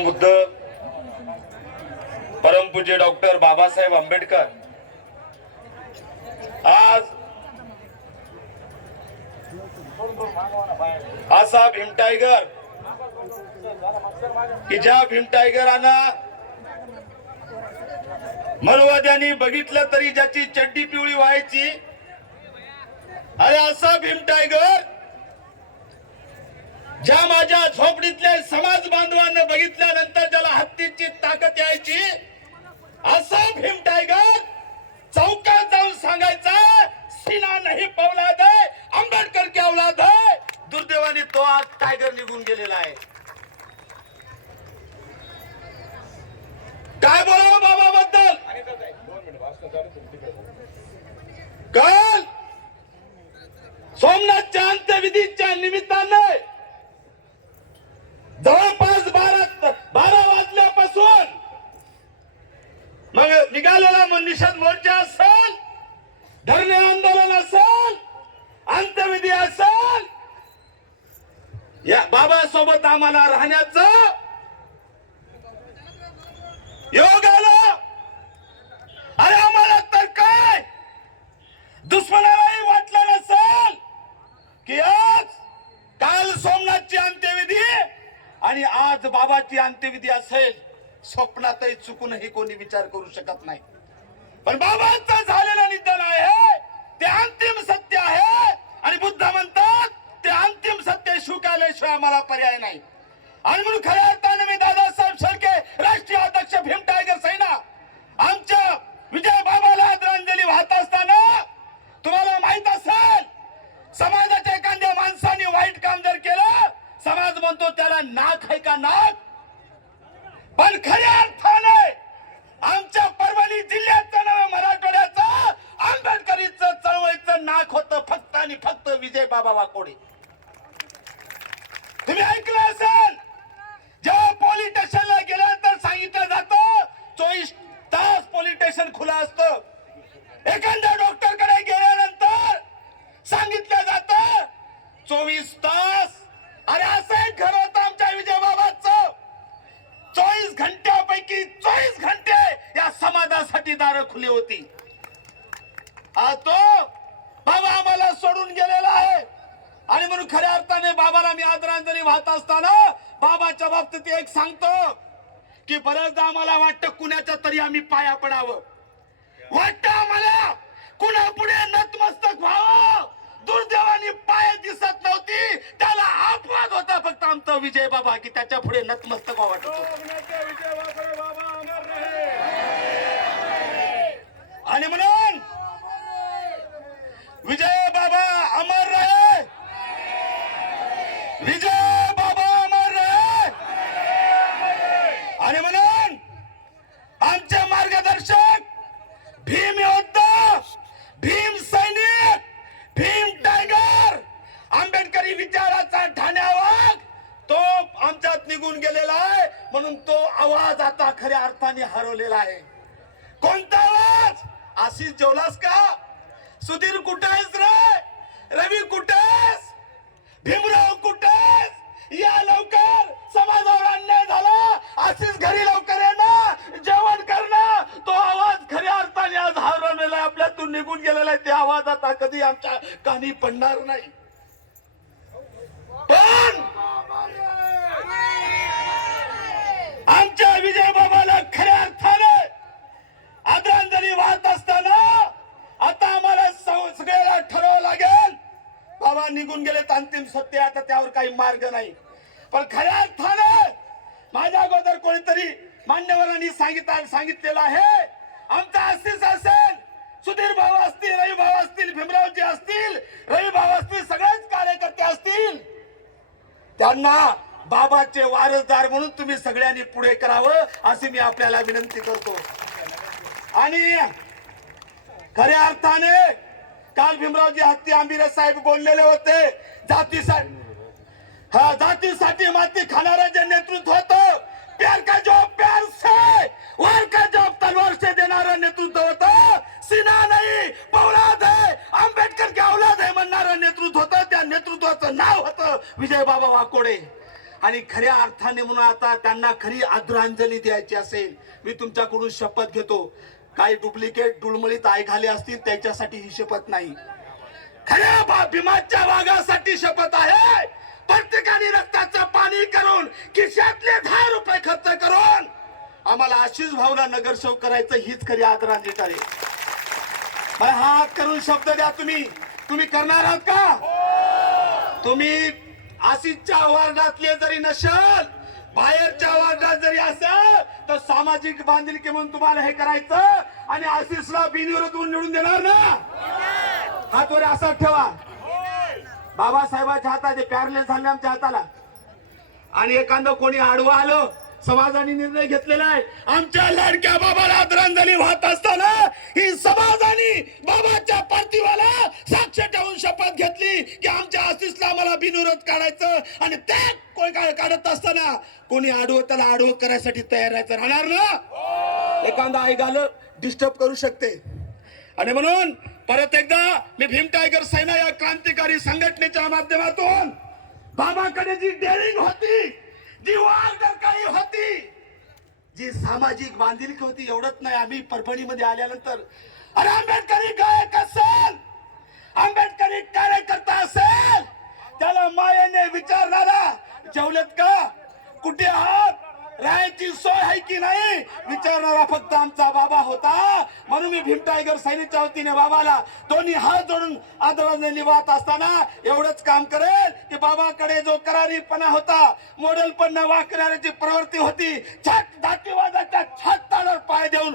परमबुद्ध परमपूज्य डॉक्टर बाबासाहेब आंबेडकर आज असा भीम टायगर की ज्या भीम टायगरांना मनोवाद्यांनी बघितलं तरी ज्याची चड्डी पिवळी व्हायची, अरे असा भीम टायगर ज्या माझ्या झोपडीतल्या समाज बांधवांना बघितल्यानंतर ज्याला हत्तीची ताकद यायची, असा भीम टायगर चौकात जाऊन सांगायचा सीना नहीं पौलाद है, आंबेडकर की औलाद है। दुर्दैवाने तो आज टायगर निघून गेलेला आहे। काय बोलावं बाबाबद्दल? काल सोमनाथच्या अंत्यविधीच्या निमित्ताने जवळपास 12 वाजल्यापासून मग निघालेला निषेध मोर्चा असेल, धरणे आंदोलन असेल, अंत्यविधी असेल, या बाबासोबत आम्हाला राहण्याचं योग आला। अरे आम्हाला तर काय दुश्मनालाही वाटलं नसेल की आज काल सोमनाथची अंत्यविधी आणि आज बाबाची अंत्यविधी असेल। स्वप्नातही चुकूनही कोणी विचार करू शकत नाही, पण बाबांचं झालेलं निधन आहे ते अंतिम सत्य आहे आणि बुद्ध म्हणतात ते अंतिम सत्य स्वीकारल्याशिवाय आम्हाला पर्याय नाही। आणि म्हणून खऱ्या अर्थाने मी दादासाहेब शेळके राष्ट्रीय अध्यक्ष भीम टायगर सेना आमच्या विजय बाबाला आदरांजली वाहत असताना, तुम्हाला माहित असेल समाजाच्या एखाद्या माणसाने वाईट काम जर केलं, समाज म्हणतो त्याला नाक आहे का नाक, पण खऱ्या अर्थाने आमच्या परभणी जिल्ह्याचं नव्हे मराठवाड्याचं आंबेडकरीचं चळवळीचं नाक होतं फक्त आणि फक्त विजय बाबा वाकोडे। तुम्ही ऐकलं असेल जेव्हा पोलीस स्टेशनला गेल्यानंतर सांगितलं जातं 24 तास पोलीस स्टेशन खुलं असतं, एखाद्या डॉक्टर कडे गेल्यानंतर सांगितलं जातं 24 तास। अरे असं एक घर होतं आमच्या विजय बाबाचं, 24 घंट्यापैकी 24 घंटे या समाजासाठी दारं खुली होती। आज तो बाबा आम्हाला सोडून गेलेला आहे आणि म्हणून खऱ्या अर्थाने बाबाला मी आदरांजली वाहत असताना बाबाच्या बाबतीत एक सांगतो की बरेचदा आम्हाला वाटतं कुणाच्या तरी आम्ही पाया पडावं, वाटतं आम्हाला कुणा पुढे नतमस्तक व्हावं। दुर्दैवाने पाय दिसत नव्हती, त्याला अपवाद होता फक्त आमचा विजय बाबा की त्याच्या पुढे नतमस्तक व्हावं वाटत आणि म्हणून विजय बाबा अमर रहे, विजय बाबा अमर रहे। आणि म्हणून आमचे मार्गदर्शक भीम योद्धा, भीम सैनिक, भीम टायगर, आंबेडकरी विचाराचा ठाण्यावर तो आमच्यात निघून गेलेला आहे। म्हणून तो आवाज आता खऱ्या अर्थाने हरवलेला आहे। कोणता आवाज? आशिष जेवलास का? सुधीर कुठेस रे? रवी कुठेस? भीमराव कुठेस? या लवकर, समाजावर अन्याय झाला, आशिष घरी लवकर ये ना, जेवण कर ना। तो आवाज खऱ्या अर्थाने आज हरवलेला आहे, आपल्यातून निघून गेलेला आहे। त्या आवाज आता कधी आमच्या कानी पडणार नाही। पण आमच्या विजय बाबाला खऱ्या अर्थाने आदरांजली वाहत असताना आता आम्हाला सगळ्याला ठरवावं लागेल, बाबा निघून गेले तर अंतिम सत्य, आता त्यावर काही मार्ग नाही। पण खऱ्या अर्थाने माझ्या अगोदर कोणीतरी मान्यवरांनी सांगितलेलं आहे, आमचा आशिष असेल, सुधीर भाऊ असतील, रवी भाऊ असतील, भीमरावजी असतील, रवी भाऊ असतील, सगळेच कार्यकर्ते असतील, त्यांना बाबाचे वारसदार म्हणून तुम्ही सगळ्यांनी पुढे करावं अशी मी आपल्याला विनंती करतो। आणि खऱ्या अर्थाने काल भीमरावजी हत्ती आंबिरे साहेब बोललेले होते, जातीसाठी माती खाणारं जे नेतृत्व होतं, प्यार का जॉब प्यार से, वार का जॉब तलवार से देणारं नेतृत्व होतं। सीना नाही पौलाद है, आंबेडकर की औलाद है म्हणणारं नेतृत्व होतं। त्या नेतृत्वाचं नाव होतं विजय बाबा वाकोडे। आणि खऱ्या अर्थाने म्हणून आता त्यांना खरी आदरांजली द्यायची असेल, मी तुमच्याकडून शपथ घेतो, काही डुप्लिकेट डुळमळीत ऐकाले असतील त्याच्यासाठी ही शपथ नाही, खऱ्या भीमाच्या वाघासाठी शपथ आहे. प्रत्येकाने रक्ताचं पाणी करून खिशातले 10 रुपये खर्च करून आम्हाला आशिष भाऊला नगरसेवक करायचं, हीच खरी आदरांजली ठरेल. मला हात करून शब्द द्या, तुम्ही करणार आहात का? तुम्ही आशिषच्या वार्डातले जरी नसेल, बाहेरच्या वार्डात जरी असेल तर सामाजिक बांधिलकी म्हणून तुम्हाला हे करायचं आणि आशिषला बिनविरोध निवडून देणार ना? हात वर असा ठेवा. बाबासाहेबांच्या हातात पॅरलेस झाले आमच्या हाताला, आणि एखादं कोणी आडवं आलं, समाजाने निर्णय घेतलेला आहे आमच्या लाडक्या बाबाला आदरांजली वाहत असताना ही समाजाने बाबाच्या पार्थिवाला साक्ष ठेवून शपथ घेतली की आमच्या आशिषला आम्हाला बिनविरोध काढायचं, आणि ते कोणी काय काढत असताना कोणी आडवं त्याला आडवं करायसाठी तयार राहायचं राहणार ना? एखादा ऐकायला डिस्टर्ब करू शकते. आणि म्हणून परत एकदा मी भीम टायगर सेना या क्रांतिकारी संघटनेच्या माध्यमातून बाबाकडे जी डेअरिंग होती, जी वाघडरकाई होती, जी सामाजिक बांधिलकी होती, एवढंच नाही, आम्ही परभणीमध्ये आल्यानंतर अरे आंबेडकरी गायक असेल, आंबेडकरी कार्यकर्ता असेल, त्याला मायेने विचारणारा जेवलेत का, कुठे आहात, राहायची सोय आहे की नाही विचारणारा फक्त आमचा बाबा होता. म्हणून मी भीम टायगर सैनिकच्या वतीने बाबाला दोन्ही हात जोडून आदरांजली वाहत असताना एवढंच काम करेल की बाबाकडे जो करारीपणा होता, मॉडेल पण वाकण्याची प्रवृत्ती होती, छात दाटीवादाच्या छातावर पाय देऊन